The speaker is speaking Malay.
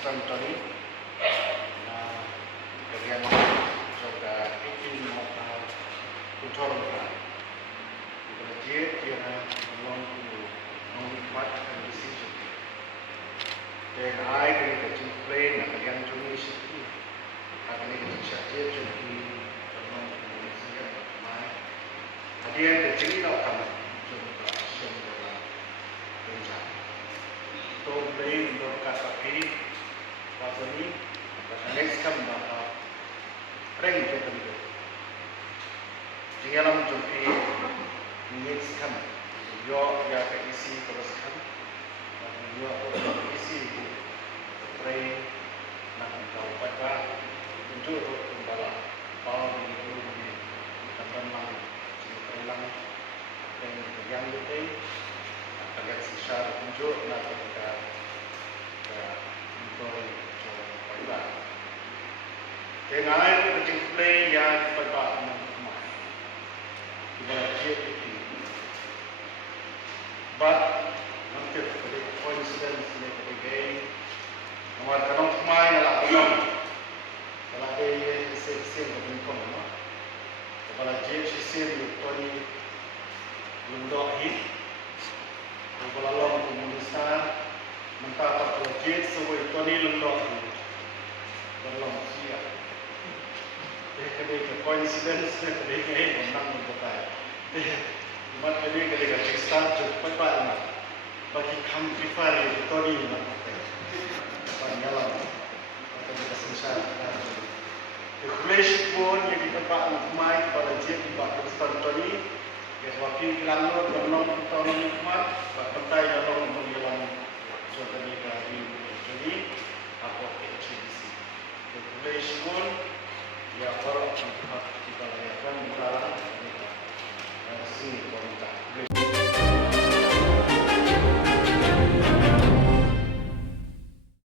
Tony bagian juga ikin mau kucor dia belum membuat decision dan I dari kecil play nak bagian Tony sih akan ini saja jadi belum mengusahakan mai dia kecil tak akan coba semula berusaha to play untuk kata pilih waktu ini next come ring je begitu. Jika dalam jumpi next come, yo ya ke isi terus kan, yo isi ring nak kau pada tunjuk kembali bawah itu di dalam lang, ring lang yang itu agar secara tunjuk nak kita dengan itu display yang berbeda dengan kita but nanti pada coincidence ni pada gay nama kalau kemai adalah belum kalau ada sesi berbentuk no kalau dia sesi Tony belum hit kalau long komunistan mentah tak dia sesuai Tony belum belum siap ketika coincidence ketika menang berdebat, mat ketika kita jumpa pada bagi kami prepare Tony nak panjalan atau kita selesai. Calculation pun yang kita buat mai pada dia dibuat Tony, yang wakil lalu dalam Tony mat, berpentai dalam mengilang contoh ni dari jadi apa HBC. Calculation pun ya orang